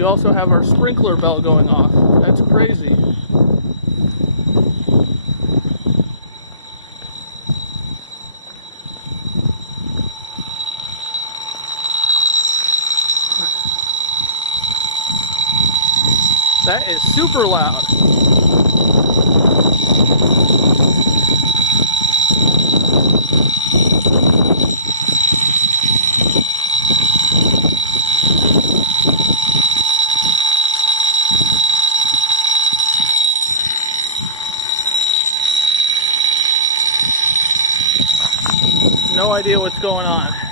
We also have our sprinkler bell going off. That's crazy. That is super loud. No idea what's going on.